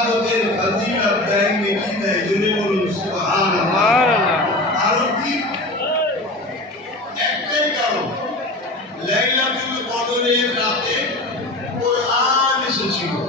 ইবাদতের ফজিলত দেয়, নেকি দেয়। জোরে বলুন সুবহানাল্লাহ। কারণ কি? একটাই কারণ, লাইলাতুল কদরের রাতে কোরআন এসেছিল।